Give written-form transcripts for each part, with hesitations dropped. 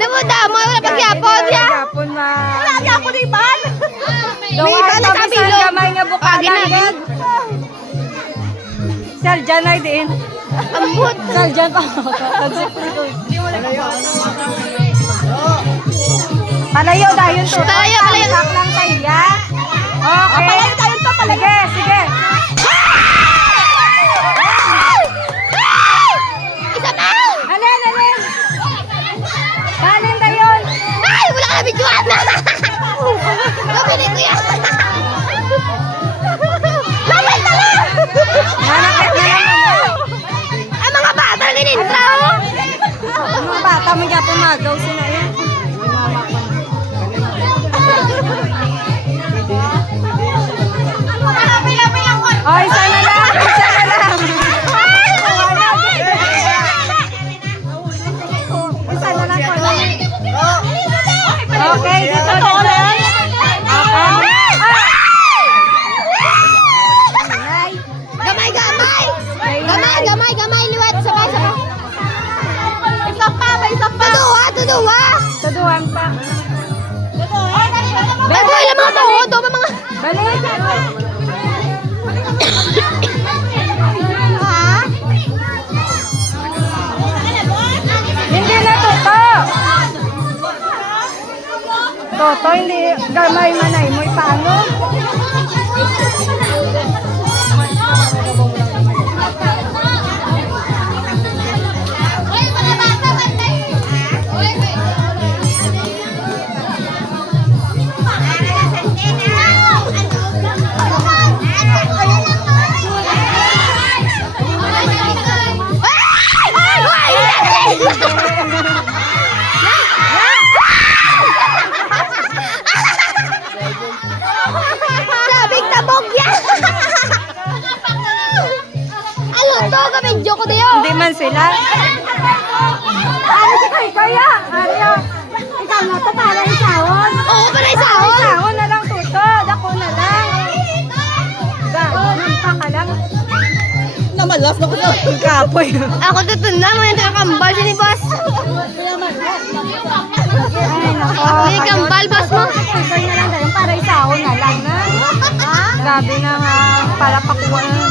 Namuda mo, wala pagyapon ya. Yapon ma. Wala gyapon iban. May iban sa bilo. Gamay nga bukalan. Saljan ay din. Ambot. Saljan pa. Palayo dayon to. Palayo. Lang tayo ya. Okay. Palayo tayo to, palayo. Sige. Isa pa. Alin. Alin dayon. Ay, wala ka na bidyoan na. Gawin ko yan. Lamay tala. Nanakit na naman. Ang mga bata ginintra oh. Ang mga bata mo niya pumagaw sila yan. Oh, isa na lang. Okay, dito lang. Gamay, liwat, sabay. Isa pa. Tuduwa. Tuduan pa. Bagoy lang mga todo, mga. Balik. Ha? Hindi na toto. Toto, hindi gamay manay mo paano? Sabing tabog yan! Ano to? Kamedyo ko diyo! Hindi man sila. Ano si Kaya? Arya. Ikaw na to para isawon. Oo, para isahon! Isawon na lang tuto. Dako na lang. Gano'n pa ka lang. Namalas na ko na. Kapoy. Ako tutun na, mga nakakambal siya ni boss. Ay, nako. May kambal, boss mo. Kaya na lang dahil para isawon na lang na. Grabe na nga. Para pakuha na.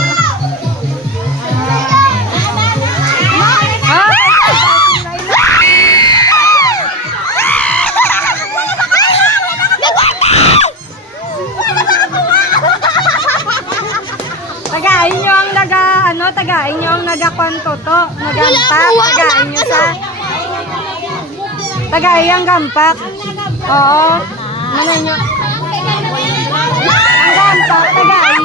Tagain nyo ang nagakontoto, nagampak, tagain nyo sa tagain ang gampak. Oo. Ano nyo? Ang gampak, tagain.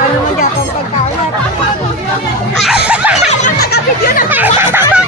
Ano mo dyan pagkain? Nakabidyo na tayo.